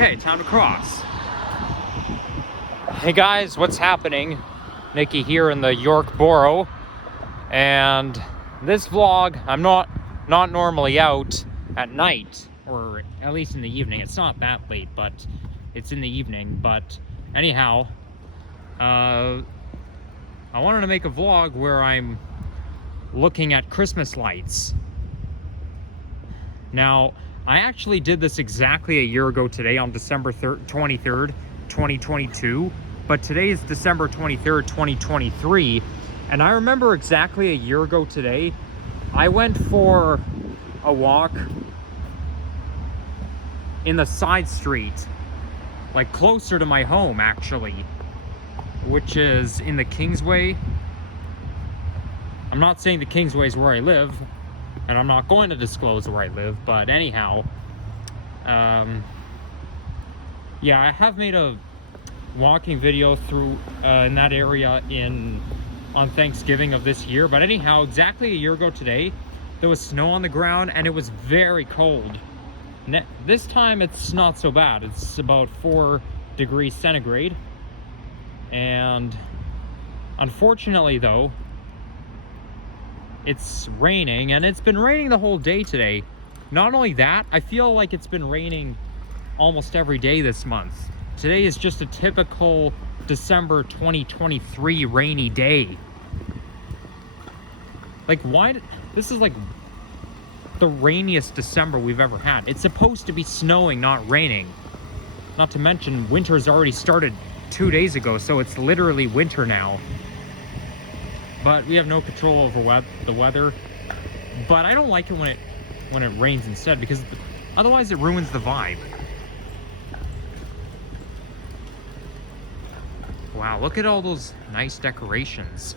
Okay, time to cross. Hey guys, what's happening? Nikki here in the York Borough, and this vlog, I'm not normally out at night, or at least in the evening. It's not that late, but it's in the evening. But anyhow, I wanted to make a vlog where I'm looking at Christmas lights. Now, I actually did this exactly a year ago today on December 23rd, 2022. But today is December 23rd, 2023. And I remember exactly a year ago today, I went for a walk in the side street, like closer to my home actually, which is in the Kingsway. I'm not saying the Kingsway is where I live, and I'm not going to disclose where I live, but anyhow, yeah, I have made a walking video through in that area on Thanksgiving of this year. But anyhow, exactly a year ago today, there was snow on the ground and it was very cold. This time it's not so bad. It's about 4 degrees centigrade. And unfortunately though, it's raining, and it's been raining the whole day today. Not only that, I feel like it's been raining almost every day this month. Today is just a typical December 2023 rainy day. Like, this is like the rainiest December we've ever had. It's supposed to be snowing, not raining. Not to mention, winter's already started 2 days ago, so it's literally winter now. But we have no control over the weather. But I don't like it when it rains instead, because otherwise it ruins the vibe. Wow, look at all those nice decorations.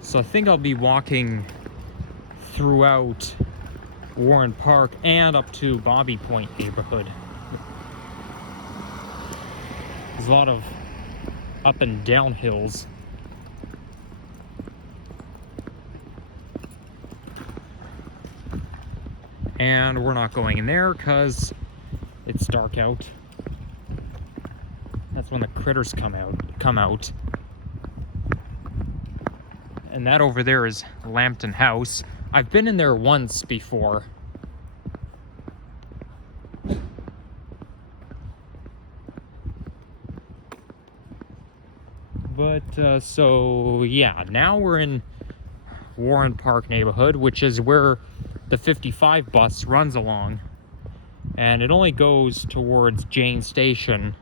So I think I'll be walking throughout Warren Park and up to Bobby Point neighborhood. There's a lot of up and down hills. And we're not going in there because it's dark out. That's when the critters come out. And that over there is Lambton House. I've been in there once before. But, so, yeah, now we're in Warren Park neighborhood, which is where the 55 bus runs along. And it only goes towards Jane Station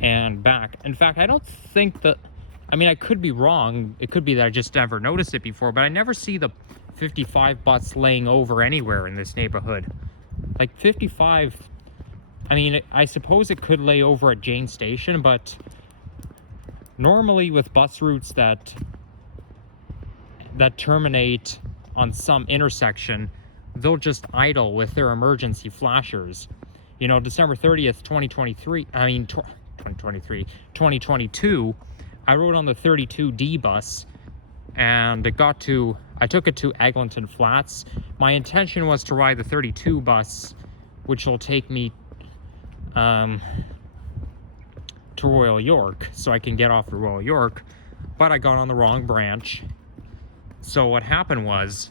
and back. In fact, I don't think that... I mean, I could be wrong. It could be that I just never noticed it before, but I never see the 55 bus laying over anywhere in this neighborhood. Like 55, I mean, I suppose it could lay over at Jane Station, but normally with bus routes that terminate on some intersection, they'll just idle with their emergency flashers. You know, December 30th, 2022, I rode on the 32D bus, and I took it to Eglinton Flats. My intention was to ride the 32 bus, which will take me to Royal York, so I can get off at Royal York, but I got on the wrong branch. So what happened was,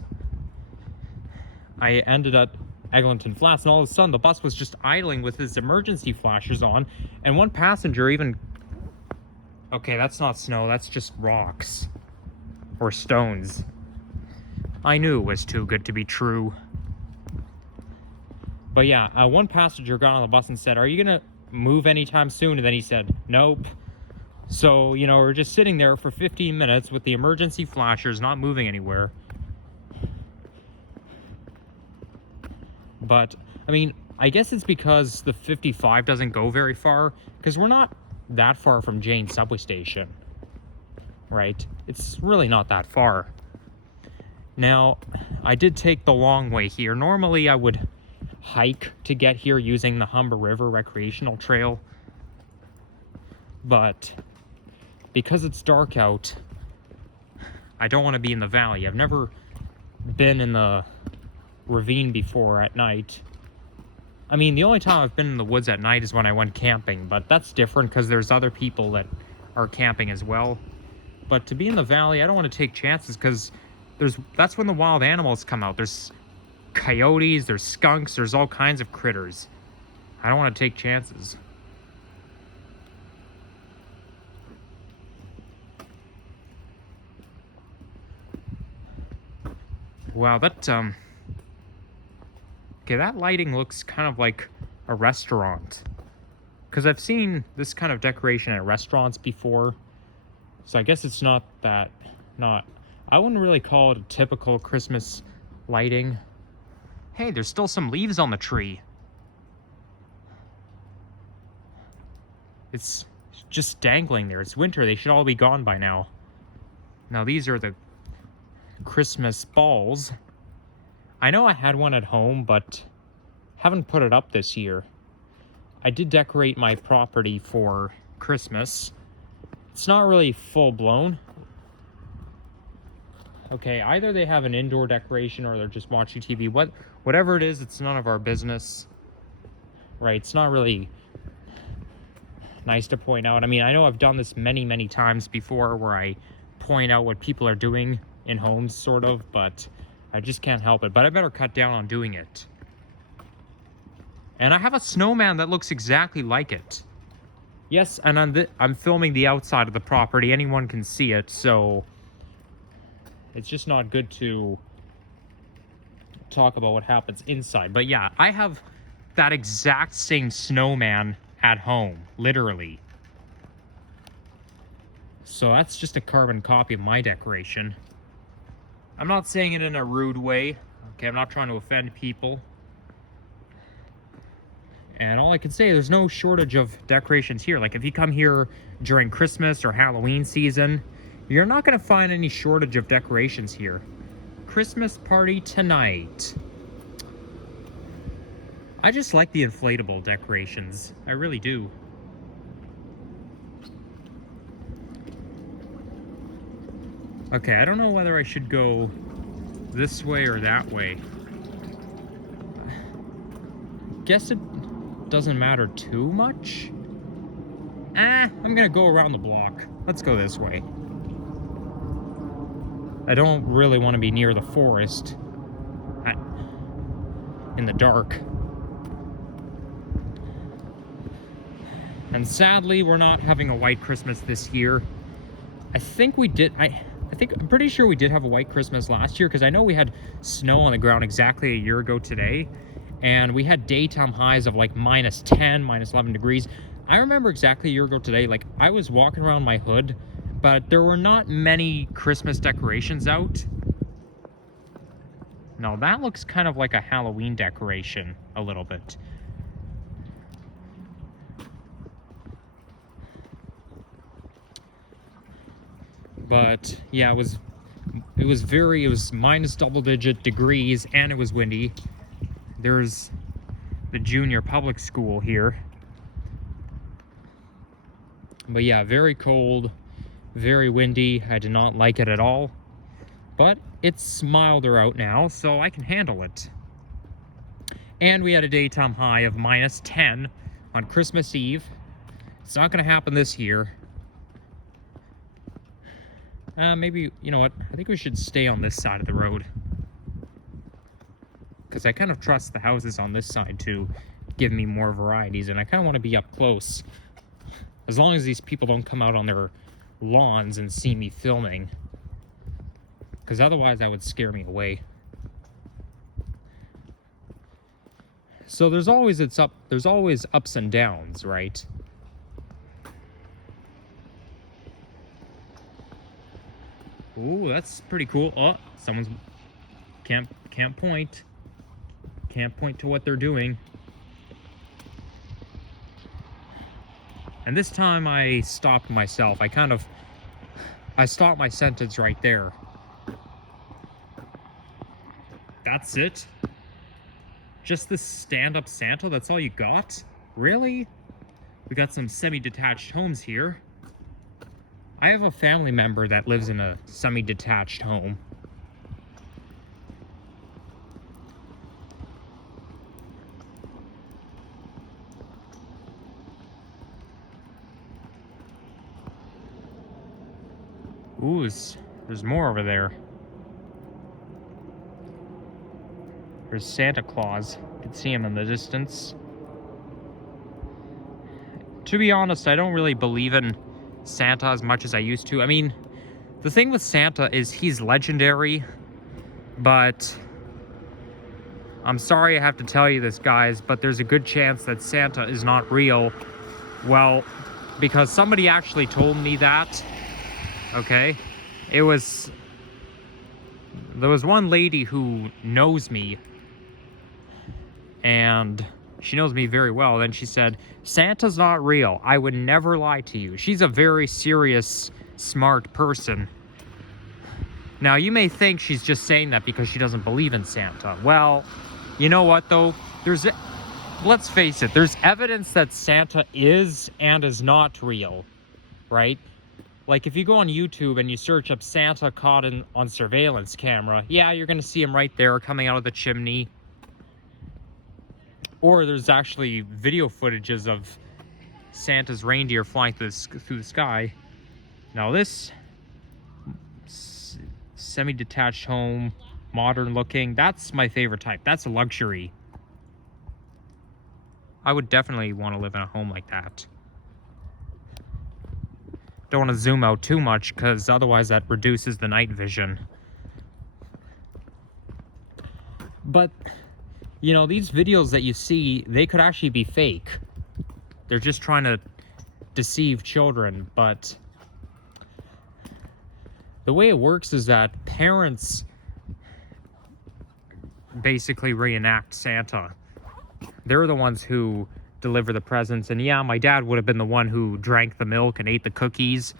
I ended at Eglinton Flats, and all of a sudden the bus was just idling with its emergency flashers on, and one passenger even... Okay, that's not snow, that's just rocks. Or stones. I knew it was too good to be true. But yeah, one passenger got on the bus and said, "Are you gonna move anytime soon?" And then he said, "Nope." So, you know, we're just sitting there for 15 minutes with the emergency flashers not moving anywhere. But, I mean, I guess it's because the 55 doesn't go very far, because we're not that far from Jane subway station, right? It's really not that far. Now, I did take the long way here. Normally I would hike to get here using the Humber River recreational trail, but because it's dark out, I don't want to be in the valley. I've never been in the ravine before at night. I mean, the only time I've been in the woods at night is when I went camping, but that's different because there's other people that are camping as well. But to be in the valley, I don't want to take chances because that's when the wild animals come out. There's coyotes, there's skunks, there's all kinds of critters. I don't want to take chances. Wow, okay, that lighting looks kind of like a restaurant. Because I've seen this kind of decoration at restaurants before. So I guess it's not, I wouldn't really call it a typical Christmas lighting. Hey, there's still some leaves on the tree. It's just dangling there. It's winter. They should all be gone by now. Now these are the Christmas balls. I know I had one at home, but haven't put it up this year. I did decorate my property for Christmas. It's not really full blown. Okay, either they have an indoor decoration or they're just watching TV. Whatever it is, it's none of our business. Right, it's not really nice to point out. I mean, I know I've done this many, many times before where I point out what people are doing in homes, sort of, but I just can't help it. But I better cut down on doing it. And I have a snowman that looks exactly like it. Yes, and I'm filming the outside of the property. Anyone can see it, so it's just not good to talk about what happens inside. But yeah, I have that exact same snowman at home, literally. So that's just a carbon copy of my decoration. I'm not saying it in a rude way. Okay, I'm not trying to offend people. And all I can say, there's no shortage of decorations here. Like if you come here during Christmas or Halloween season, you're not going to find any shortage of decorations here. Christmas party tonight. I just like the inflatable decorations. I really do. Okay, I don't know whether I should go this way or that way. Guess it doesn't matter too much. I'm gonna go around the block. Let's go this way. I don't really want to be near the forest in the dark. And sadly, we're not having a white Christmas this year. I think we did. I'm pretty sure we did have a white Christmas last year because I know we had snow on the ground exactly a year ago today. And we had daytime highs of like -10, -11 degrees. I remember exactly a year ago today, like I was walking around my hood, but there were not many Christmas decorations out. Now that looks kind of like a Halloween decoration, a little bit. But yeah, it was minus double-digit degrees and it was windy. There's the junior public school here. But yeah, very cold, very windy. I did not like it at all. But it's milder out now, so I can handle it. And we had a daytime high of -10 on Christmas Eve. It's not going to happen this year. Maybe, you know what? I think we should stay on this side of the road. Because I kind of trust the houses on this side to give me more varieties, and I kind of want to be up close. As long as these people don't come out on their lawns and see me filming. Because otherwise that would scare me away. So there's always ups and downs, right? Ooh, that's pretty cool. Oh, someone's can't point. Can't point to what they're doing. And this time I stopped myself. I stopped my sentence right there. That's it? Just this stand-up Santa? That's all you got? Really? We got some semi-detached homes here. I have a family member that lives in a semi-detached home. Ooh, there's more over there. There's Santa Claus. You can see him in the distance. To be honest, I don't really believe in Santa as much as I used to. I mean, the thing with Santa is he's legendary, but I'm sorry I have to tell you this, guys, but there's a good chance that Santa is not real. Well, because somebody actually told me that, okay? There was one lady who knows me, and she knows me very well. Then she said, Santa's not real. I would never lie to you. She's a very serious, smart person. Now, you may think she's just saying that because she doesn't believe in Santa. Well, you know what, though? Let's face it, there's evidence that Santa is and is not real, right? Like, if you go on YouTube and you search up Santa caught on surveillance camera, yeah, you're going to see him right there coming out of the chimney. Or there's actually video footages of Santa's reindeer flying through the sky. Now this semi-detached home, modern looking, that's my favorite type. That's a luxury. I would definitely want to live in a home like that. Don't want to zoom out too much because otherwise that reduces the night vision. But, you know, these videos that you see, they could actually be fake. They're just trying to deceive children, but the way it works is that parents basically reenact Santa. They're the ones who deliver the presents, and yeah, my dad would have been the one who drank the milk and ate the cookies.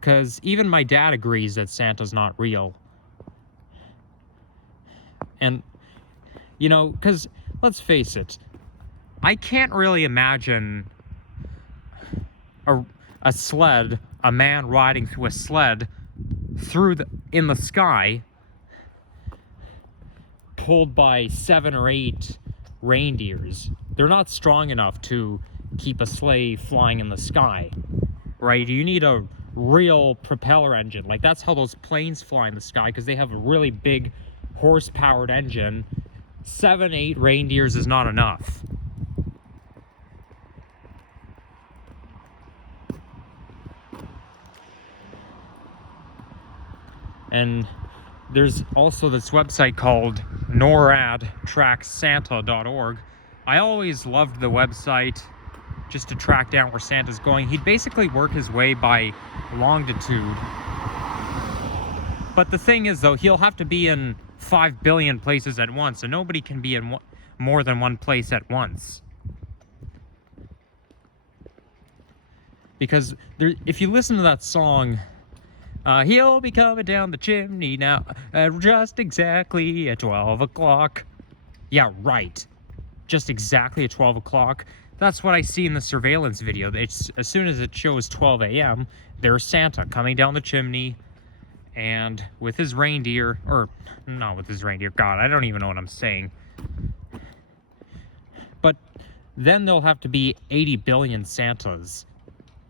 Because even my dad agrees that Santa's not real. And, you know, because let's face it, I can't really imagine a sled, a man riding through a sled in the sky, pulled by 7 or 8 reindeers. They're not strong enough to keep a sleigh flying in the sky, right? You need a real propeller engine. Like, that's how those planes fly in the sky, because they have a really big horse-powered engine. 7, 8 reindeers is not enough. And there's also this website called NORADTracksSanta.org. I always loved the website just to track down where Santa's going. He'd basically work his way by longitude. But the thing is, though, he'll have to be in 5 billion places at once, and nobody can be in more than one place at once. Because if you listen to that song, he'll be coming down the chimney now, just exactly at 12 o'clock. Yeah, right. Just exactly at 12 o'clock. That's what I see in the surveillance video. As soon as it shows 12 a.m., there's Santa coming down the chimney, and with his reindeer, or not with his reindeer, God, I don't even know what I'm saying. But then there'll have to be 80 billion Santas,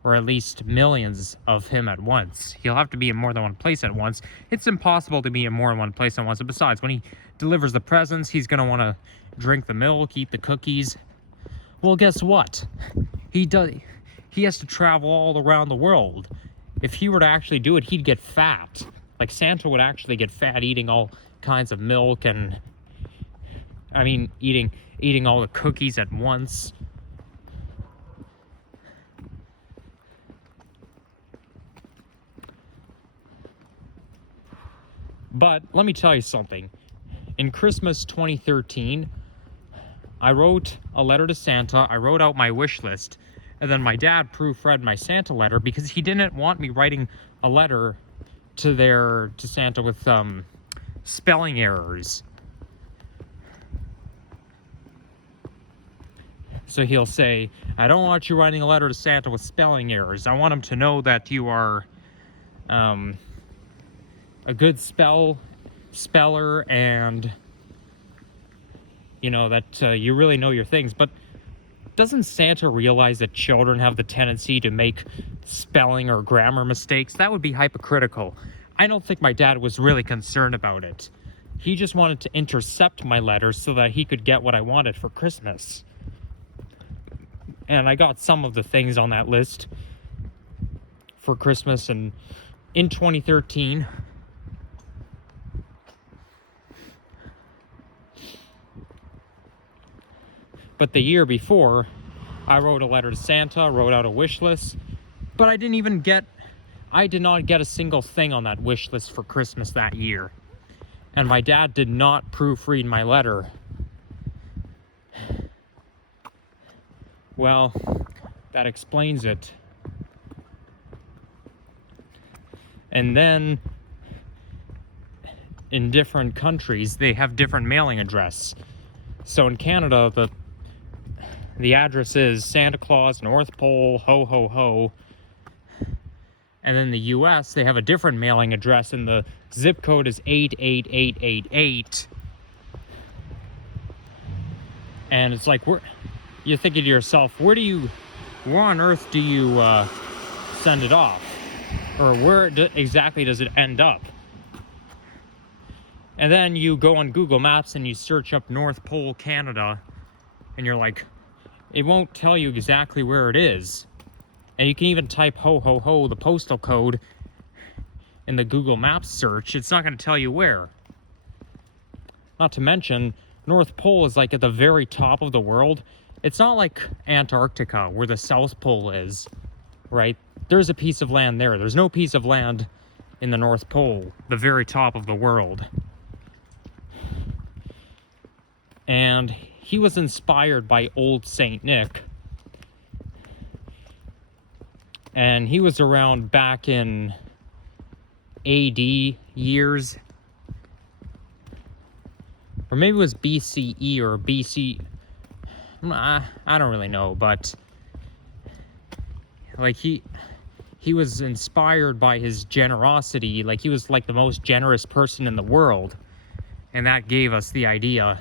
or at least millions of him at once. He'll have to be in more than one place at once. It's impossible to be in more than one place at once. And besides, when he delivers the presents, he's going to want to drink the milk, eat the cookies. Well, guess what? He has to travel all around the world. If he were to actually do it, he'd get fat. Like, Santa would actually get fat eating all kinds of milk and, I mean, eating all the cookies at once. But let me tell you something. In Christmas 2013, I wrote a letter to Santa. I wrote out my wish list. And then my dad proofread my Santa letter because he didn't want me writing a letter to Santa with spelling errors. So he'll say, I don't want you writing a letter to Santa with spelling errors. I want him to know that you are a good speller, and you know that you really know your things. But doesn't Santa realize that children have the tendency to make spelling or grammar mistakes? That would be hypocritical. I don't think my dad was really concerned about it. He just wanted to intercept my letters so that he could get what I wanted for Christmas. And I got some of the things on that list for Christmas and in 2013. But the year before, I wrote a letter to Santa, wrote out a wish list, but I did not get a single thing on that wish list for Christmas that year. And my dad did not proofread my letter. Well, that explains it. And then, in different countries, they have different mailing address. So in Canada, the address is Santa Claus, North Pole, ho ho ho. And then the US, they have a different mailing address, and the zip code is 88888. And it's like, you're thinking to yourself, where on earth do you send it off? Or where exactly does it end up? And then you go on Google Maps and you search up North Pole, Canada, and you're like, it won't tell you exactly where it is. And you can even type ho ho ho, the postal code, in the Google Maps search. It's not going to tell you where. Not to mention, North Pole is like at the very top of the world. It's not like Antarctica, where the South Pole is, right? There's a piece of land there. There's no piece of land in the North Pole, the very top of the world. And he was inspired by Old Saint Nick. And he was around back in AD years. Or maybe it was BCE or BC. I don't really know, but like he was inspired by his generosity. Like he was like the most generous person in the world. And that gave us the idea.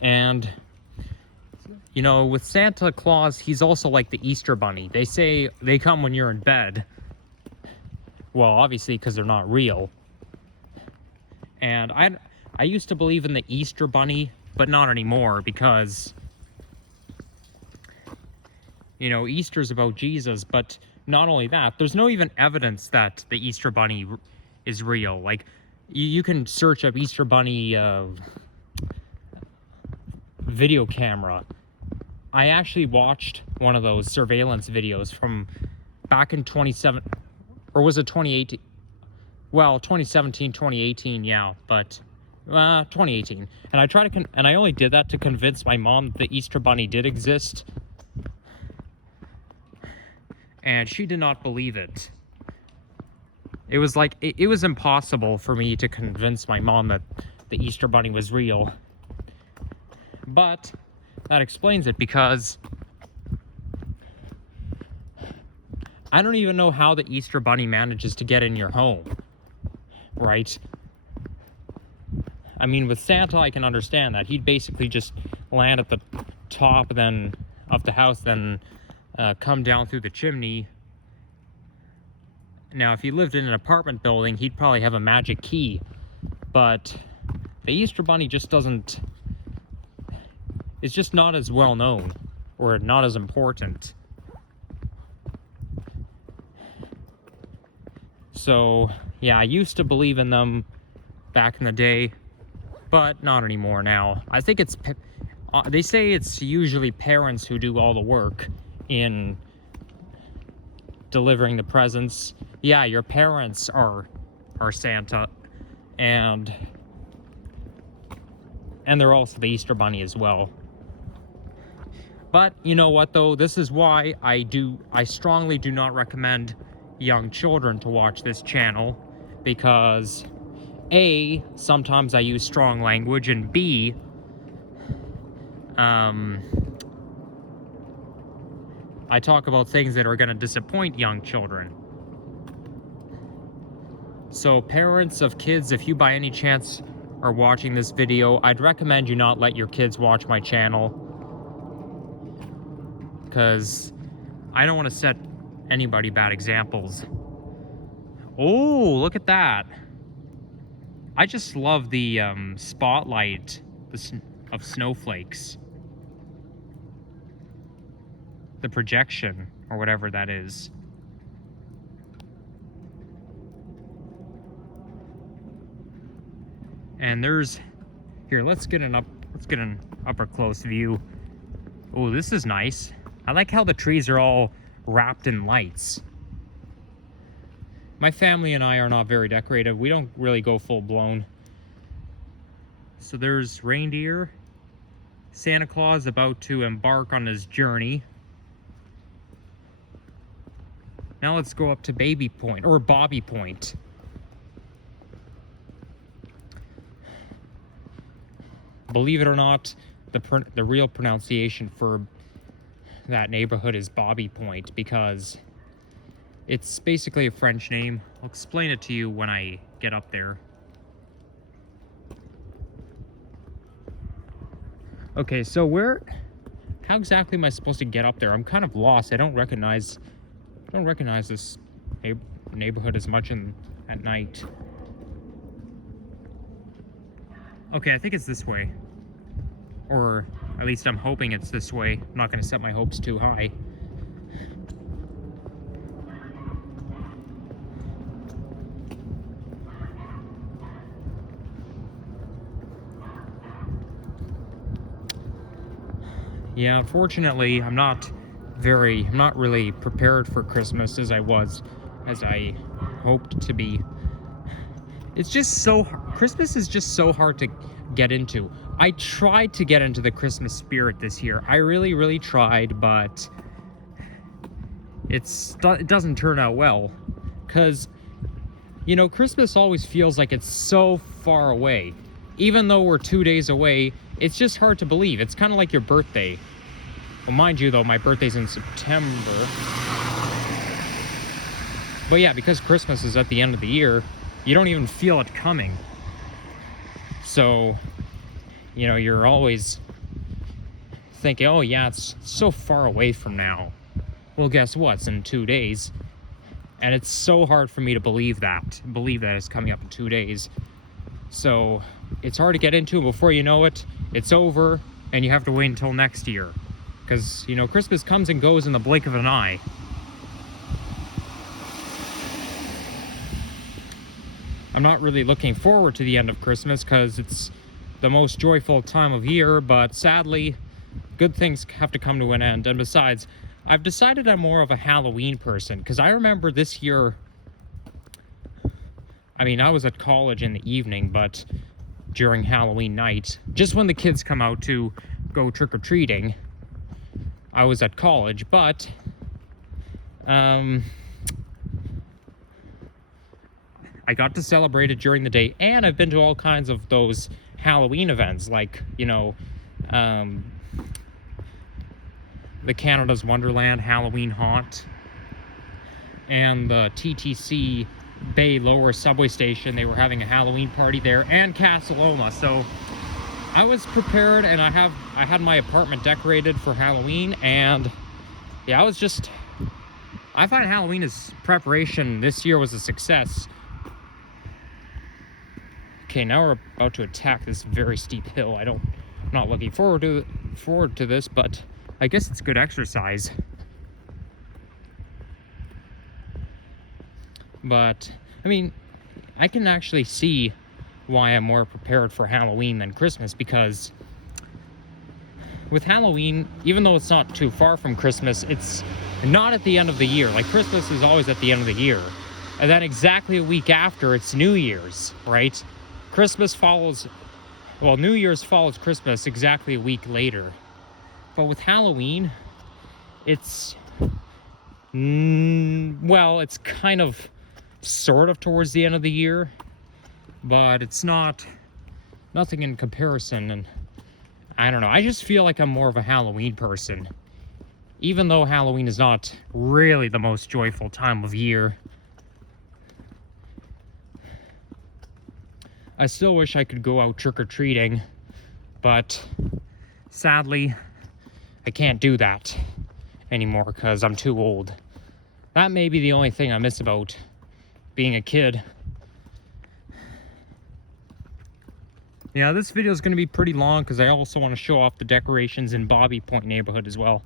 And, you know, with Santa Claus, he's also like the Easter Bunny. They say they come when you're in bed. Well, obviously, because they're not real. And I used to believe in the Easter Bunny, but not anymore, because, you know, Easter's about Jesus, but not only that, there's no even evidence that the Easter Bunny is real. Like, you can search up Easter Bunny video camera. I actually watched one of those surveillance videos from back in 2017, or was it 2018? Well, 2017, 2018, yeah, but 2018. And I tried to, and I only did that to convince my mom that the Easter Bunny did exist. And she did not believe it. It was like, it was impossible for me to convince my mom that the Easter Bunny was real. But that explains it, because I don't even know how the Easter Bunny manages to get in your home, right? I mean, with Santa, I can understand that. He'd basically just land at the top then of the house, then come down through the chimney. Now, if he lived in an apartment building, he'd probably have a magic key. But the Easter Bunny just doesn't... It's just not as well known, or not as important. So, yeah, I used to believe in them back in the day, but not anymore now. I think it's... they say it's usually parents who do all the work in delivering the presents. Yeah, your parents are Santa, and they're also the Easter Bunny as well. But you know what, though? This is why I strongly do not recommend young children to watch this channel, because A, sometimes I use strong language, and B, I talk about things that are going to disappoint young children. So parents of kids, if you by any chance are watching this video, I'd recommend you not let your kids watch my channel, because I don't want to set anybody bad examples. Oh, look at that. I just love the spotlight of snowflakes. The projection, or whatever that is. And there's, here, let's get an upper close view. Oh, this is nice. I like how the trees are all wrapped in lights. My family and I are not very decorative. We don't really go full blown. So there's reindeer. Santa Claus about to embark on his journey. Now let's go up to Baby Point, or Bobby Point. Believe it or not, the real pronunciation for that neighborhood is Bobby Point, because it's basically a French name. I'll explain it to you when I get up there. Okay, so how exactly am I supposed to get up there? I'm kind of lost. I don't recognize this neighborhood as much at night. Okay, I think it's this way. Or at least I'm hoping it's this way. I'm not going to set my hopes too high. Yeah, unfortunately, I'm not really prepared for Christmas as I hoped to be. It's just Christmas is just so hard to get into. I tried to get into the Christmas spirit this year. I really, really tried, but it doesn't turn out well. Because, you know, Christmas always feels like it's so far away. Even though we're 2 days away, it's just hard to believe. It's kind of like your birthday. Well, mind you, though, my birthday's in September. But yeah, because Christmas is at the end of the year, you don't even feel it coming. So, you know, you're always thinking, oh yeah, it's so far away from now. Well, guess what? It's in 2 days. And it's so hard for me to believe that it's coming up in 2 days. So it's hard to get into, and before you know it, it's over, and you have to wait until next year. Because, you know, Christmas comes and goes in the blink of an eye. I'm not really looking forward to the end of Christmas because it's the most joyful time of year, but sadly, good things have to come to an end. And besides, I've decided I'm more of a Halloween person, because I remember this year, I mean, I was at college in the evening, but during Halloween night, just when the kids come out to go trick-or-treating, I was at college, but I got to celebrate it during the day, and I've been to all kinds of those Halloween events, like, you know, the Canada's Wonderland Halloween Haunt, and the TTC Bay Lower subway station. They were having a Halloween party there, and Casa Loma. So I was prepared, and I had my apartment decorated for Halloween, and yeah, I find Halloween preparation this year was a success. Okay, now we're about to attack this very steep hill. I'm not looking forward to this, but I guess it's good exercise. But I mean, I can actually see why I'm more prepared for Halloween than Christmas, because with Halloween, even though it's not too far from Christmas, it's not at the end of the year. Like, Christmas is always at the end of the year. And then exactly a week after, it's New Year's, right? New Year's follows Christmas exactly a week later. But with Halloween, it's kind of sort of towards the end of the year. but it's nothing in comparison. And I don't know, I just feel like I'm more of a Halloween person. Even though Halloween is not really the most joyful time of year, I still wish I could go out trick-or-treating, but sadly, I can't do that anymore because I'm too old. That may be the only thing I miss about being a kid. Yeah, this video is going to be pretty long because I also want to show off the decorations in Bobby Point neighborhood as well.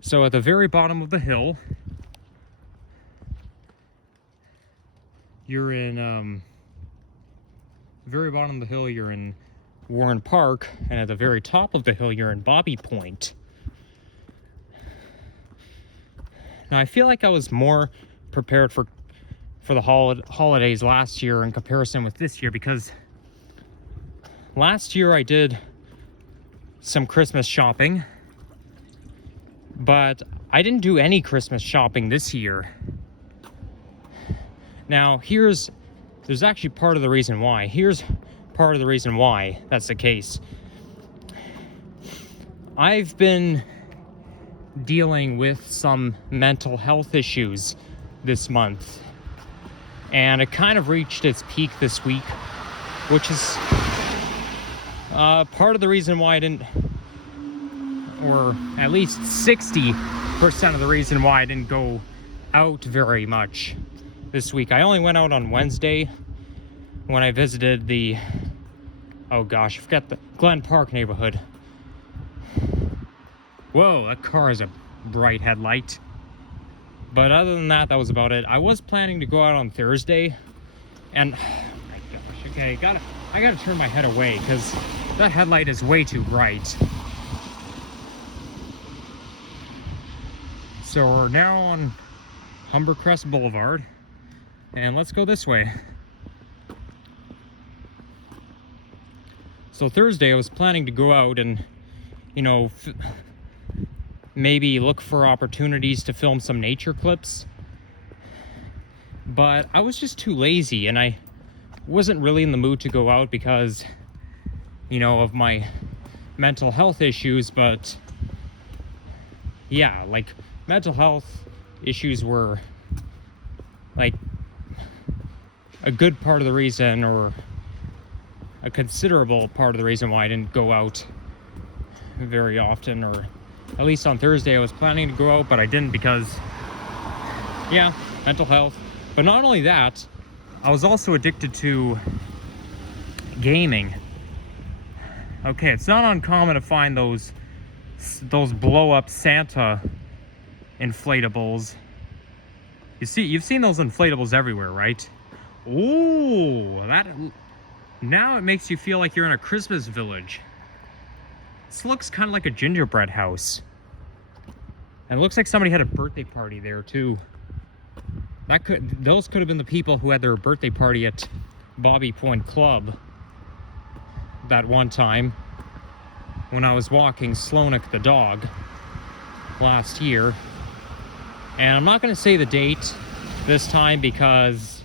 So at the very bottom of the hill, you're in, very bottom of the hill, you're in Warren Park, and at the very top of the hill, you're in Bobby Point. Now, I feel like I was more prepared for the holidays last year in comparison with this year, because last year I did some Christmas shopping, but I didn't do any Christmas shopping this year. Now, there's actually part of the reason why. Here's part of the reason why that's the case. I've been dealing with some mental health issues this month, and it kind of reached its peak this week, which is part of the reason why I didn't, or at least 60% of the reason why I didn't go out very much this week. I only went out on Wednesday when I visited the, oh gosh, I forgot, the Glen Park neighborhood. Whoa, that car has a bright headlight. But other than that, that was about it. I was planning to go out on Thursday, and oh my gosh, okay, I gotta turn my head away because that headlight is way too bright. So we're now on Humbercrest Boulevard, and let's go this way. So Thursday, I was planning to go out and, you know, maybe look for opportunities to film some nature clips. But I was just too lazy, and I wasn't really in the mood to go out because, you know, of my mental health issues. But yeah, like, mental health issues were like a good part of the reason, or a considerable part of the reason why I didn't go out very often, or at least on Thursday I was planning to go out, but I didn't because, yeah, mental health. But not only that, I was also addicted to gaming. Okay, it's not uncommon to find those blow-up Santa inflatables. You've seen those inflatables everywhere, right? Ooh, now it makes you feel like you're in a Christmas village. This looks kind of like a gingerbread house. And it looks like somebody had a birthday party there too. Those could have been the people who had their birthday party at Bobby Point Club that one time when I was walking Slonik the dog last year. And I'm not going to say the date this time because,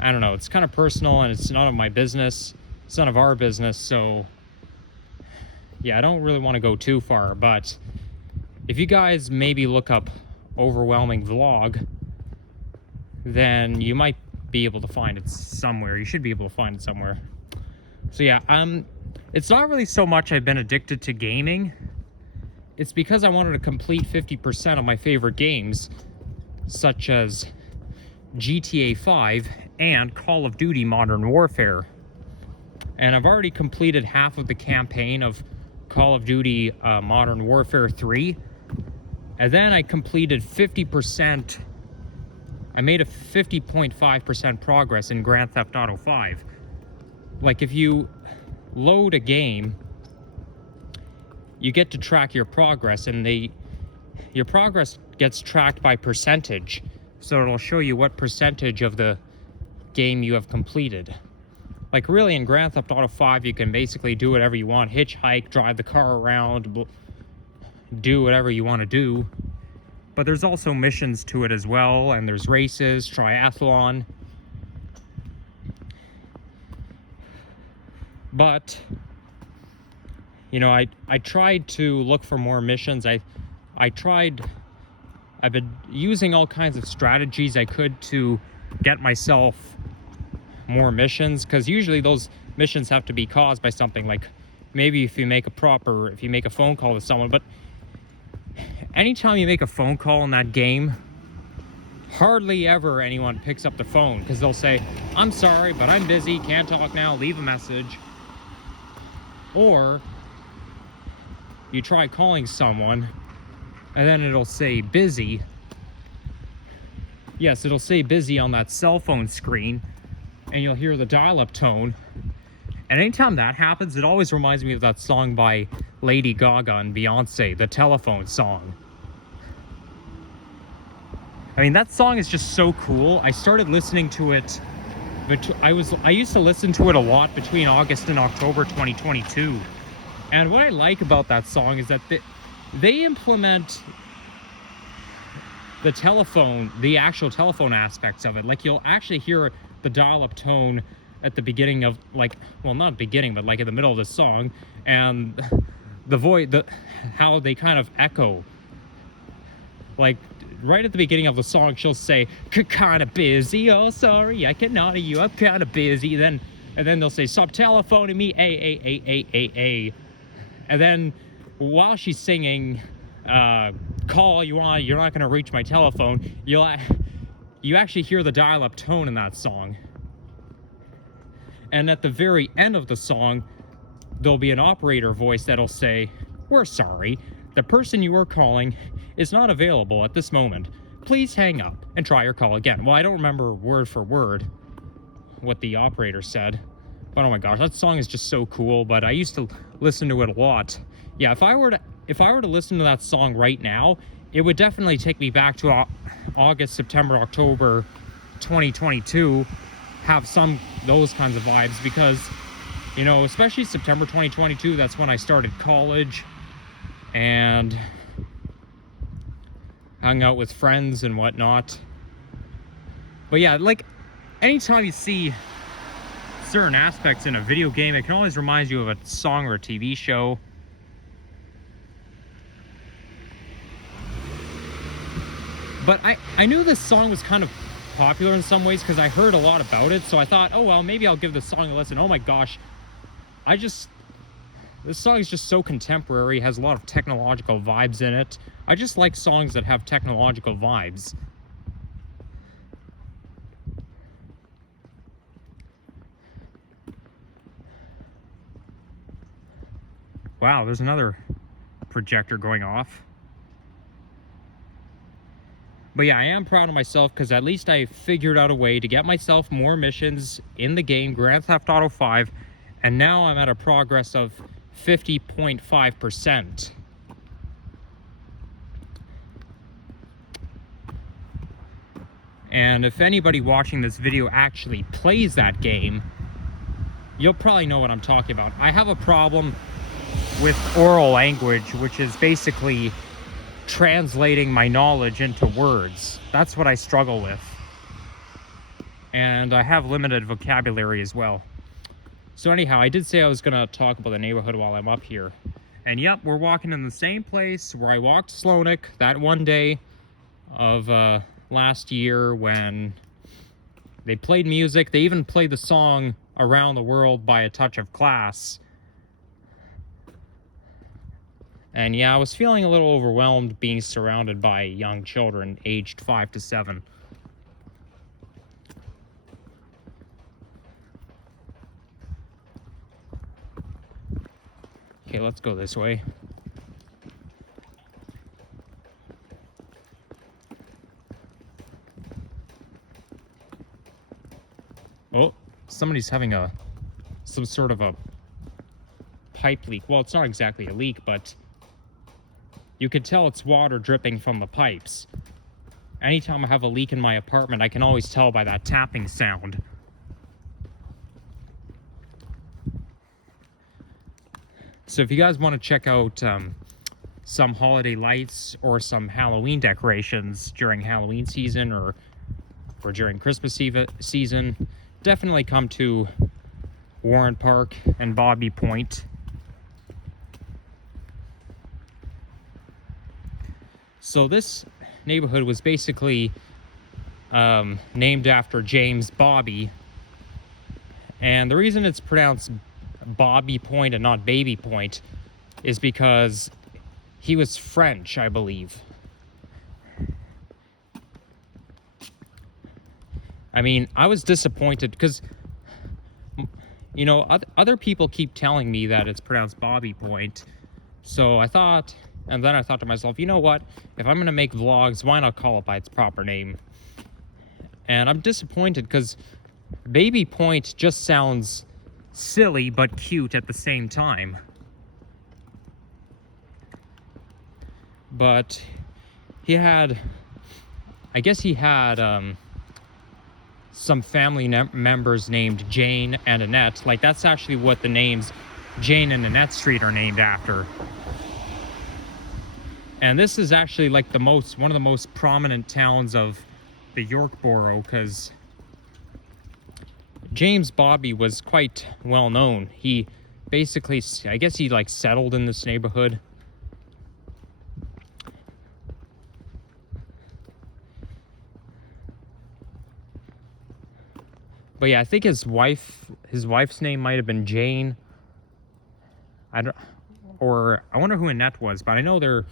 I don't know, it's kind of personal and it's none of my business. It's none of our business, so yeah, I don't really want to go too far. But if you guys maybe look up Overwhelming Vlog, then you might be able to find it somewhere. You should be able to find it somewhere. So yeah, it's not really so much I've been addicted to gaming. It's because I wanted to complete 50% of my favorite games, such as GTA 5 and Call of Duty Modern Warfare. And I've already completed half of the campaign of Call of Duty Modern Warfare 3. And then I completed 50%. I made a 50.5% progress in Grand Theft Auto 5. Like, if you load a game, you get to track your progress, and your progress gets tracked by percentage. So it'll show you what percentage of the game you have completed. Like, really, in Grand Theft Auto 5, you can basically do whatever you want. Hitchhike, drive the car around, do whatever you want to do. But there's also missions to it as well, and there's races, triathlon. But, you know, I tried to look for more missions. I've been using all kinds of strategies I could to get myself more missions, because usually those missions have to be caused by something, like maybe if you make a phone call to someone. But anytime you make a phone call in that game, hardly ever anyone picks up the phone, because they'll say, "I'm sorry, but I'm busy, can't talk now, leave a message." Or you try calling someone and then it'll say busy. Yes, it'll say busy on that cell phone screen, and you'll hear the dial-up tone. And anytime that happens, it always reminds me of that song by Lady Gaga and Beyonce, the telephone song. I mean, that song is just so cool. I started listening to it, but I used to listen to it a lot between August and October 2022. And what I like about that song is that they implement the actual telephone aspects of it. Like, you'll actually hear the dial-up tone at the beginning of, like, well, not beginning, but like in the middle of the song, and how they kind of echo. Like, right at the beginning of the song, she'll say, "Kinda busy, oh sorry, I cannot hear you, I'm kinda busy." And then they'll say, "Stop telephoning me, a." And then while she's singing, "Call you want, you're not gonna reach my telephone," you actually hear the dial-up tone in that song. And at the very end of the song, there'll be an operator voice that'll say, "We're sorry, the person you were calling is not available at this moment. Please hang up and try your call again." Well, I don't remember word for word what the operator said, but oh my gosh, that song is just so cool. But I used to listen to it a lot. Yeah, if I were to listen to that song right now, it would definitely take me back to August, September, October 2022, have those kinds of vibes, because, you know, especially September 2022, that's when I started college and hung out with friends and whatnot. But yeah, like, anytime you see certain aspects in a video game, it can always remind you of a song or a TV show. But I knew this song was kind of popular in some ways because I heard a lot about it, so I thought, oh well, maybe I'll give this song a listen. Oh my gosh, this song is just so contemporary, has a lot of technological vibes in it. I just like songs that have technological vibes. Wow, there's another projector going off. But yeah, I am proud of myself, because at least I figured out a way to get myself more missions in the game, Grand Theft Auto 5, and now I'm at a progress of 50.5%. And if anybody watching this video actually plays that game, you'll probably know what I'm talking about. I have a problem with oral language, which is basically translating my knowledge into words. That's what I struggle with. And I have limited vocabulary as well. So anyhow, I did say I was going to talk about the neighborhood while I'm up here. And yep, we're walking in the same place where I walked Slonik that one day of last year when they played music. They even played the song "Around the World" by A Touch of Class. And yeah, I was feeling a little overwhelmed being surrounded by young children aged 5 to 7. Okay, let's go this way. Oh, somebody's having some sort of a pipe leak. Well, it's not exactly a leak, but you can tell it's water dripping from the pipes. Anytime I have a leak in my apartment, I can always tell by that tapping sound. So if you guys want to check out some holiday lights or some Halloween decorations during Halloween season or during Christmas Eve season, definitely come to Warren Park and Bobby Point. So this neighborhood was basically named after James Bobby. And the reason it's pronounced Bobby Point and not Baby Point is because he was French, I believe. I mean, I was disappointed because, you know, other people keep telling me that it's pronounced Bobby Point. So I thought, and then I thought to myself, you know what? If I'm going to make vlogs, why not call it by its proper name? And I'm disappointed because Baby Point just sounds silly but cute at the same time. But he had, I guess he had some family members named Jane and Annette. Like, that's actually what the names Jane and Annette Street are named after. And this is actually like one of the most prominent towns of the York Borough, because James Bobby was quite well known. He basically, I guess he like settled in this neighborhood. But yeah, I think his wife's name might have been Jane. I wonder who Annette was, but I know they're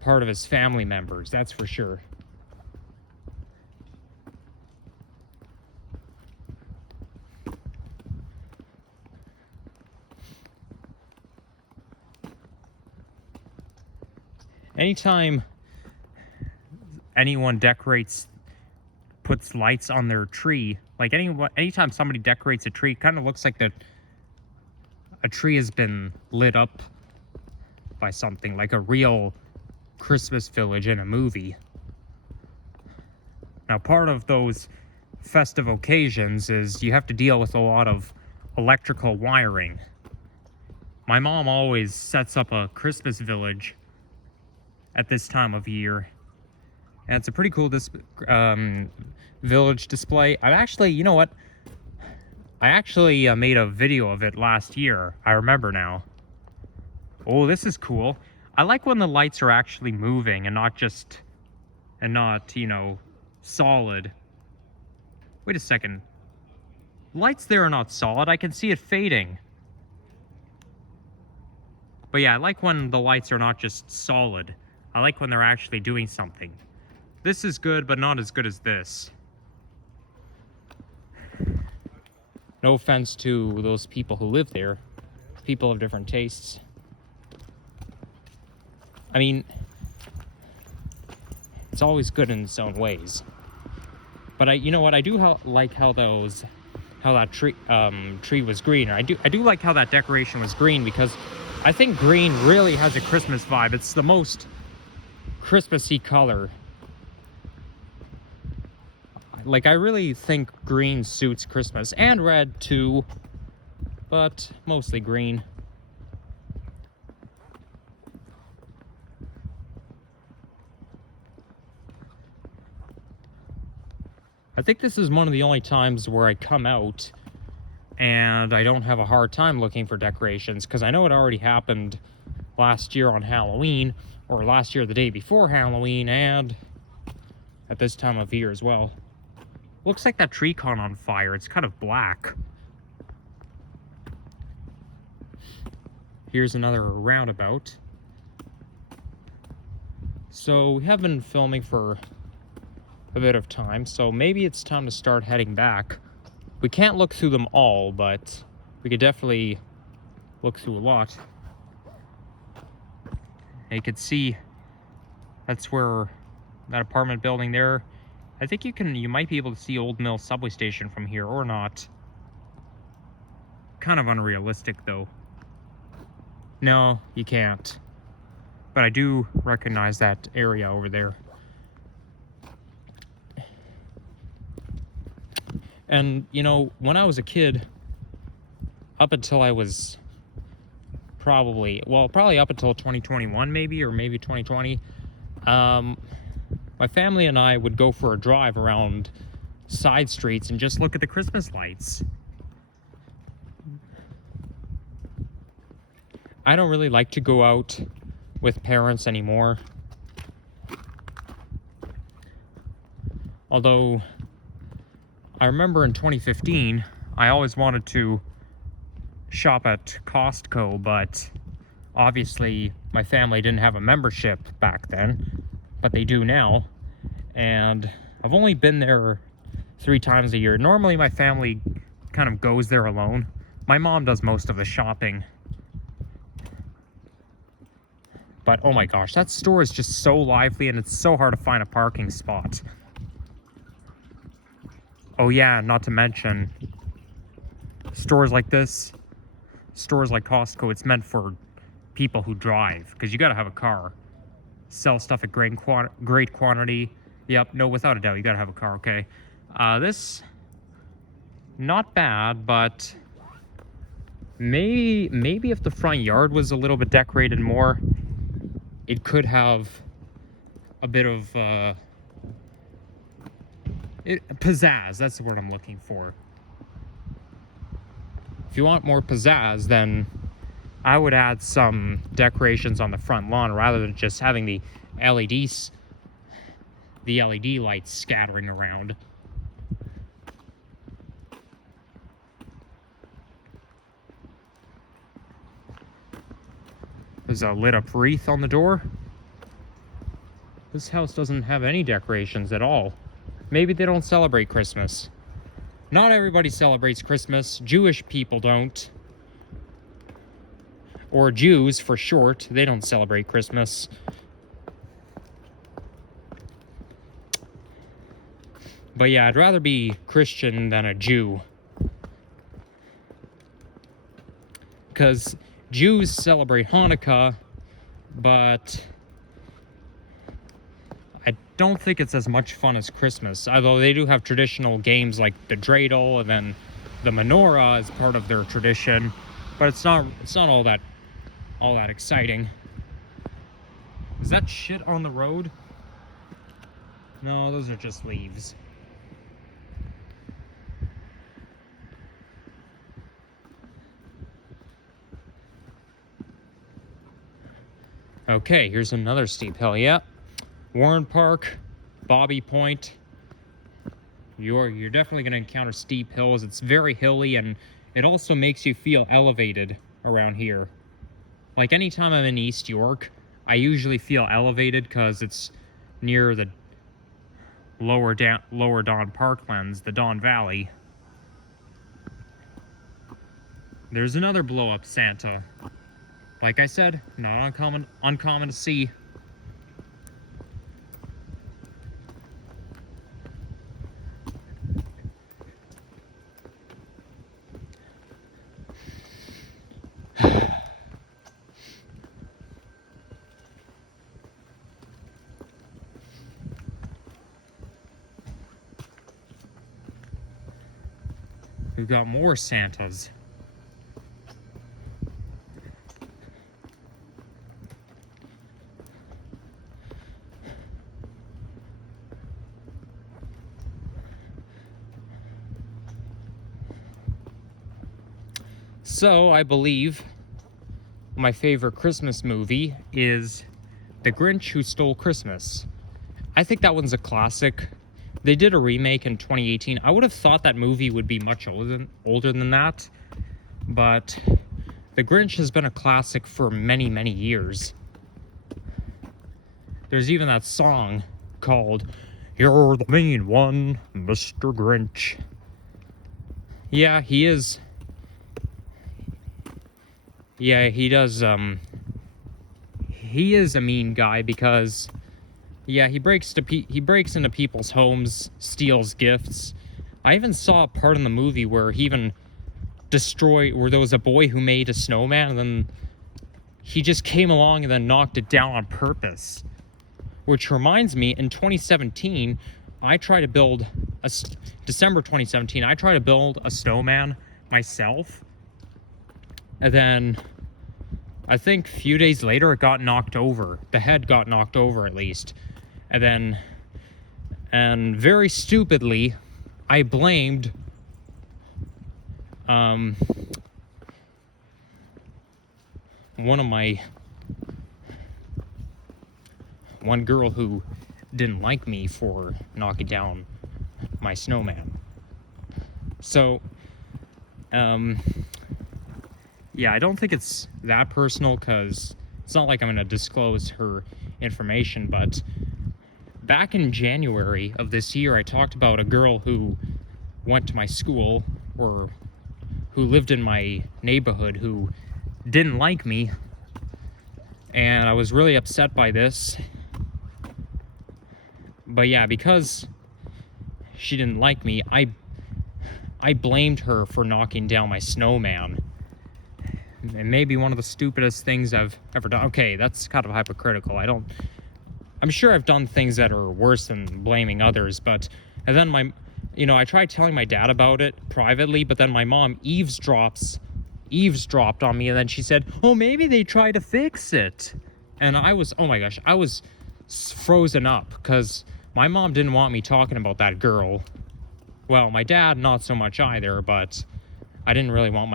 part of his family members, that's for sure. Anytime anyone puts lights on their tree, like anytime somebody decorates a tree, it kind of looks like a tree has been lit up by something, like a real Christmas village in a movie. Now, part of those festive occasions is you have to deal with a lot of electrical wiring. My mom always sets up a Christmas village at this time of year, and it's a pretty cool village display. You know what? I actually made a video of it last year. I remember now. Oh, this is cool. I like when the lights are actually moving and not, you know, solid. Wait a second. Lights there are not solid. I can see it fading. But yeah, I like when the lights are not just solid. I like when they're actually doing something. This is good, but not as good as this. No offense to those people who live there. People have different tastes. I mean, it's always good in its own ways. But you know what? I do like how that tree was green. I do like how that decoration was green, because I think green really has a Christmas vibe. It's the most Christmassy color. Like, I really think green suits Christmas, and red too, but mostly green. I think this is one of the only times where I come out and I don't have a hard time looking for decorations, because I know it already happened last year on Halloween, or last year the day before Halloween, and at this time of year as well. Looks like that tree caught on fire. It's kind of black. Here's another roundabout. So we have been filming for a bit of time, so maybe it's time to start heading back. We can't look through them all, but we could definitely look through a lot. And you can see that's where that apartment building there. I think you might be able to see Old Mill subway station from here, or not. Kind of unrealistic though. No, you can't. But I do recognize that area over there. And, you know, when I was a kid, up until I was probably up until 2021 maybe, or maybe 2020, my family and I would go for a drive around side streets and just look at the Christmas lights. I don't really like to go out with parents anymore. Although, I remember in 2015, I always wanted to shop at Costco, but obviously my family didn't have a membership back then, but they do now. And I've only been there 3 times a year. Normally my family kind of goes there alone. My mom does most of the shopping. But oh my gosh, that store is just so lively and it's so hard to find a parking spot. Oh yeah, not to mention, stores like this, stores like Costco, it's meant for people who drive, because you gotta have a car. Sell stuff at great quantity. Yep, no, without a doubt, you gotta have a car, okay. This, not bad, but maybe if the front yard was a little bit decorated more, it could have a bit of pizzazz. That's the word I'm looking for. If you want more pizzazz, then I would add some decorations on the front lawn rather than just having the LED lights scattering around. There's a lit up wreath on the door. This house doesn't have any decorations at all. Maybe they don't celebrate Christmas. Not everybody celebrates Christmas. Jewish people don't. Or Jews for short. They don't celebrate Christmas. But yeah, I'd rather be Christian than a Jew. Because Jews celebrate Hanukkah, but I don't think it's as much fun as Christmas. Although they do have traditional games like the dreidel and then the menorah as part of their tradition, but it's not all that exciting. Is that shit on the road? No, those are just leaves. Okay, here's another steep hill. Yep. Warren Park, Bobby Point. You're definitely going to encounter steep hills. It's very hilly, and it also makes you feel elevated around here. Like anytime I'm in East York, I usually feel elevated because it's near the lower Don Parklands, the Don Valley. There's another blow-up Santa. Like I said, not uncommon to see. We've got more Santas. So, I believe my favorite Christmas movie is The Grinch Who Stole Christmas. I think that one's a classic. They did a remake in 2018. I would have thought that movie would be much older than that, but The Grinch has been a classic for many, many years. There's even that song called "You're the Mean One, Mr. Grinch." Yeah, he is. Yeah, he does, he is a mean guy because, yeah, he breaks into people's homes, steals gifts. I even saw a part in the movie where he even where there was a boy who made a snowman, and then he just came along and then knocked it down on purpose. Which reminds me, in 2017, December 2017, I tried to build a snowman myself. And then, I think a few days later, it got knocked over. The head got knocked over, at least. And very stupidly, I blamed, one girl who didn't like me for knocking down my snowman. So, yeah, I don't think it's that personal, because it's not like I'm going to disclose her information, but back in January of this year, I talked about a girl who went to my school, or who lived in my neighborhood, who didn't like me, and I was really upset by this. But yeah, because she didn't like me, I blamed her for knocking down my snowman. And maybe one of the stupidest things I've ever done. Okay, that's kind of hypocritical. I'm sure I've done things that are worse than blaming others, but, and then I tried telling my dad about it privately, but then my mom eavesdropped on me, and then she said, oh, maybe they tried to fix it. And oh my gosh, I was frozen up, because my mom didn't want me talking about that girl. Well, my dad, not so much either, but I didn't really want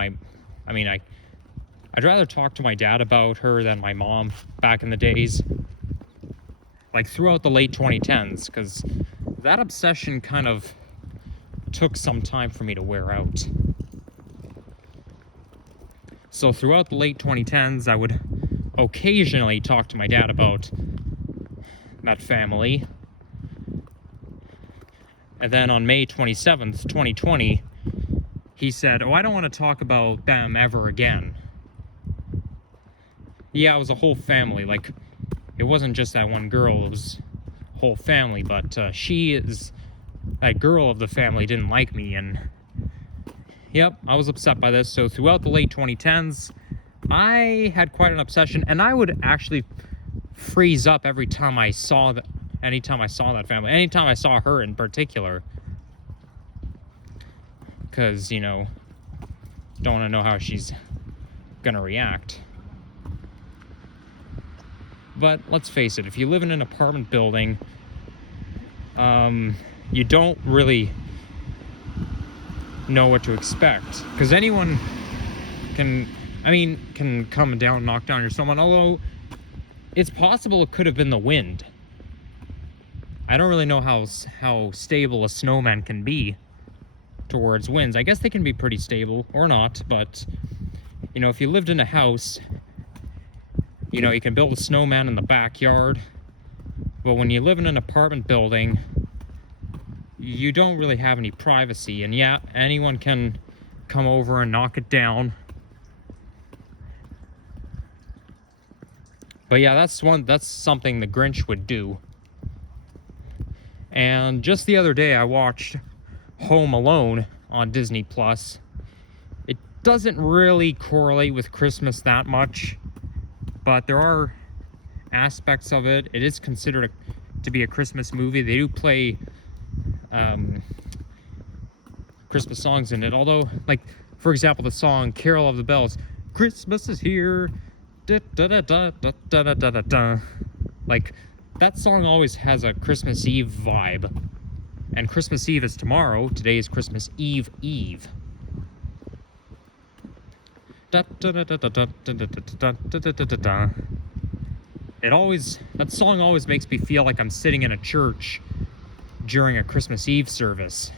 I'd rather talk to my dad about her than my mom back in the days. Like throughout the late 2010s, because that obsession kind of took some time for me to wear out. So throughout the late 2010s, I would occasionally talk to my dad about that family. And then on May 27th, 2020, he said, oh, I don't want to talk about them ever again. Yeah, it was a whole family. Like, it wasn't just that one girl, it was a whole family. But that girl of the family didn't like me, and yep, I was upset by this. So throughout the late 2010s, I had quite an obsession, and I would actually freeze up anytime I saw that family, anytime I saw her in particular, because, don't want to know how she's gonna react. But let's face it, if you live in an apartment building, you don't really know what to expect, because anyone can come down and knock down your snowman, although it's possible it could have been the wind. I don't really know how stable a snowman can be towards winds. I guess they can be pretty stable, or not, but, if you lived in a house, you can build a snowman in the backyard, but when you live in an apartment building, you don't really have any privacy, and yeah, anyone can come over and knock it down. But yeah, that's something the Grinch would do. And just the other day, I watched Home Alone on Disney Plus. It doesn't really correlate with Christmas that much, but there are aspects of it. It is considered to be a Christmas movie. They do play Christmas songs in it, although, like, for example, the song Carol of the Bells, Christmas is here, da da da da da da da da da. Like, that song always has a Christmas Eve vibe. And Christmas Eve is tomorrow. Today is Christmas Eve Eve. Da da da da da da da da da da da da. That song always makes me feel like I'm sitting in a church during a Christmas Eve service.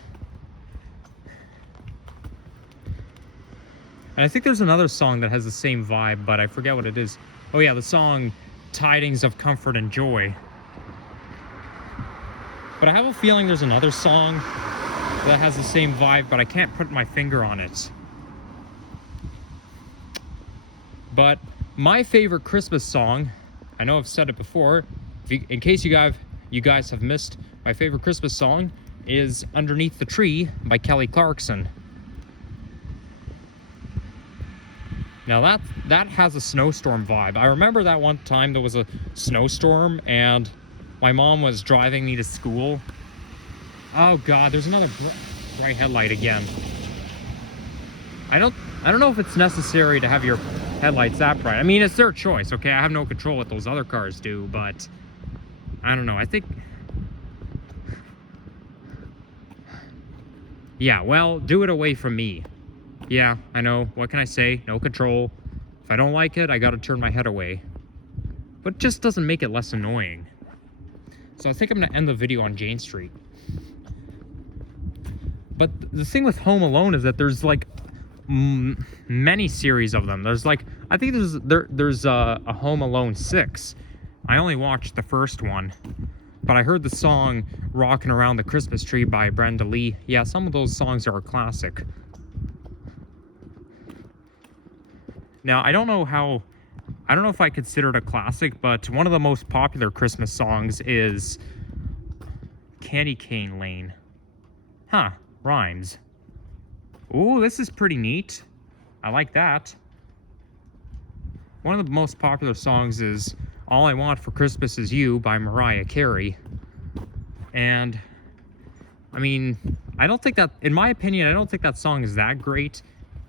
And I think there's another song that has the same vibe, but I forget what it is. Oh yeah, the song Tidings of Comfort and Joy. But I have a feeling there's another song that has the same vibe, but I can't put my finger on it. But my favorite Christmas song, I know I've said it before, in case you guys have missed, my favorite Christmas song is Underneath the Tree by Kelly Clarkson. Now that has a snowstorm vibe. I remember that one time there was a snowstorm and my mom was driving me to school. Oh god, there's another bright headlight again. I don't know if it's necessary to have your headlights that bright. I mean, it's their choice, okay? I have no control what those other cars do, but I don't know. I think, yeah, well, do it away from me. Yeah, I know. What can I say? No control. If I don't like it, I gotta turn my head away. But it just doesn't make it less annoying. So I think I'm gonna end the video on Jane Street. But the thing with Home Alone is that there's like many series of them. There's like, I think there's a Home Alone 6. I only watched the first one, but I heard the song "Rockin' Around the Christmas Tree" by Brenda Lee. Yeah, some of those songs are a classic. Now, I don't know if I consider it a classic, but one of the most popular Christmas songs is Candy Cane Lane. Huh, rhymes. Ooh, this is pretty neat. I like that. One of the most popular songs is All I Want for Christmas Is You by Mariah Carey. And, I mean, I don't think that, in my opinion, I don't think that song is that great.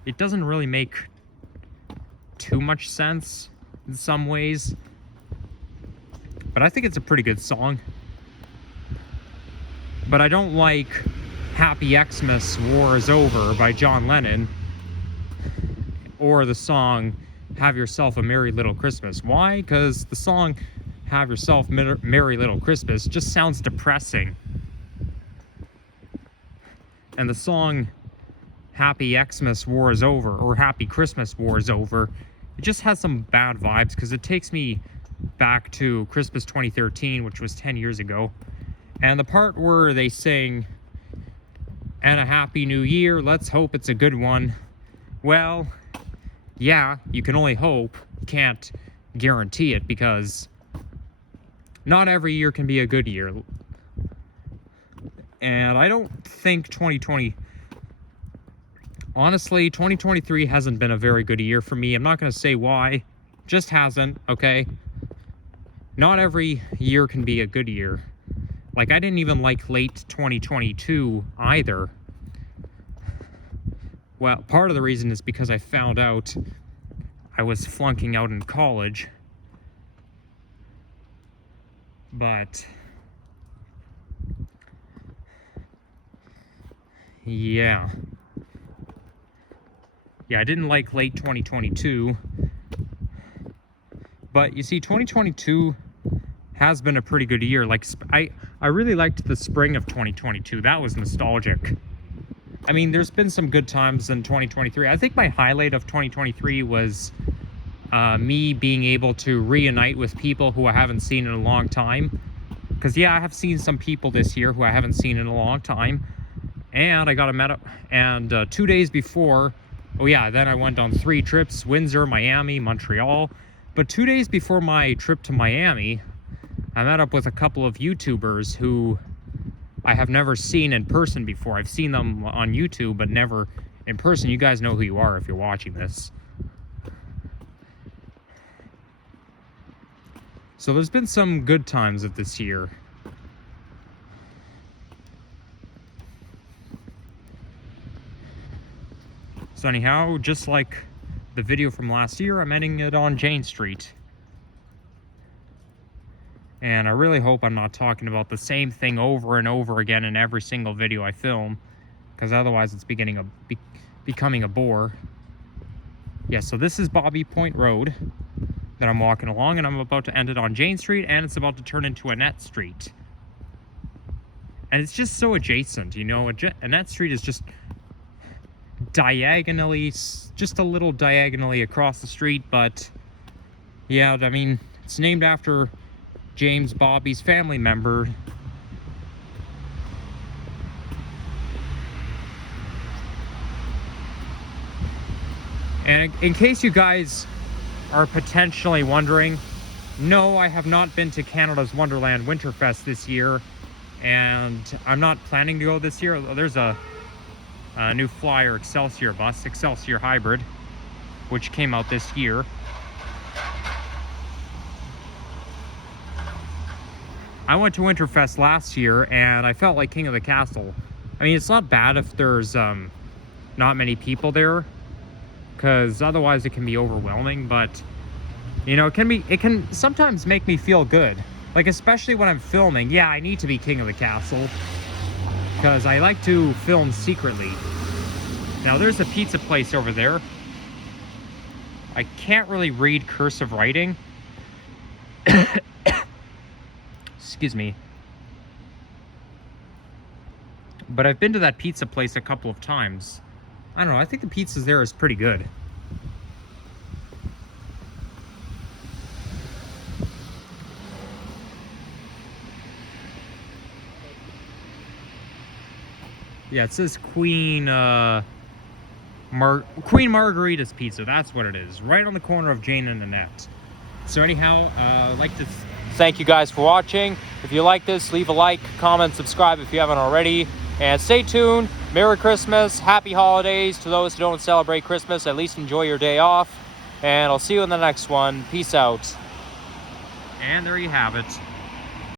It doesn't really make too much sense in some ways. But I think it's a pretty good song. But I don't like Happy Xmas, War is Over by John Lennon, or the song Have Yourself a Merry Little Christmas. Why? Because the song Have Yourself Merry Little Christmas just sounds depressing. And the song Happy Xmas, War is Over, or Happy Christmas, War is Over, it just has some bad vibes because it takes me back to Christmas 2013, which was 10 years ago. And the part where they sing, "And a Happy New Year, let's hope it's a good one." Well, yeah, you can only hope. You can't guarantee it because not every year can be a good year. And I don't think 2023 hasn't been a very good year for me. I'm not going to say why. Just hasn't, okay? Not every year can be a good year. Like, I didn't even like late 2022 either. Well, part of the reason is because I found out I was flunking out in college. But yeah. Yeah, I didn't like late 2022. But you see, 2022 has been a pretty good year. Like, I really liked the spring of 2022. That was nostalgic. I mean, there's been some good times in 2023. I think my highlight of 2023 was me being able to reunite with people who I haven't seen in a long time. Because, yeah, I have seen some people this year who I haven't seen in a long time. And I got met up. And 2 days before, oh yeah, then I went on 3 trips: Windsor, Miami, Montreal. But 2 days before my trip to Miami, I met up with a couple of YouTubers who I have never seen in person before. I've seen them on YouTube, but never in person. You guys know who you are if you're watching this. So there's been some good times of this year. So anyhow, just like the video from last year, I'm ending it on Jane Street. And I really hope I'm not talking about the same thing over and over again in every single video I film, because otherwise it's becoming a bore. Yeah, so this is Bobby Point Road that I'm walking along, and I'm about to end it on Jane Street, and it's about to turn into Annette Street. And it's just so adjacent, you know. Annette Street is just diagonally, just a little diagonally across the street, but yeah, I mean, it's named after James Bobby's family member. And in case you guys are potentially wondering, no, I have not been to Canada's Wonderland Winterfest this year, and I'm not planning to go this year. There's a new Flyer Excelsior bus, Excelsior Hybrid, which came out this year. I went to Winterfest last year, and I felt like King of the Castle. I mean, it's not bad if there's not many people there, because otherwise it can be overwhelming, but you know, it can sometimes make me feel good. Like, especially when I'm filming. Yeah, I need to be King of the Castle, because I like to film secretly. Now, there's a pizza place over there. I can't really read cursive writing. Excuse me. But I've been to that pizza place a couple of times. I don't know, I think the pizza there is pretty good. Yeah, it says Queen Margarita's Pizza. That's what it is. Right on the corner of Jane and Annette. So anyhow, I'd like to thank you guys for watching. If you like this, leave a like, comment, subscribe if you haven't already. And stay tuned. Merry Christmas. Happy holidays to those who don't celebrate Christmas. At least enjoy your day off. And I'll see you in the next one. Peace out. And there you have it.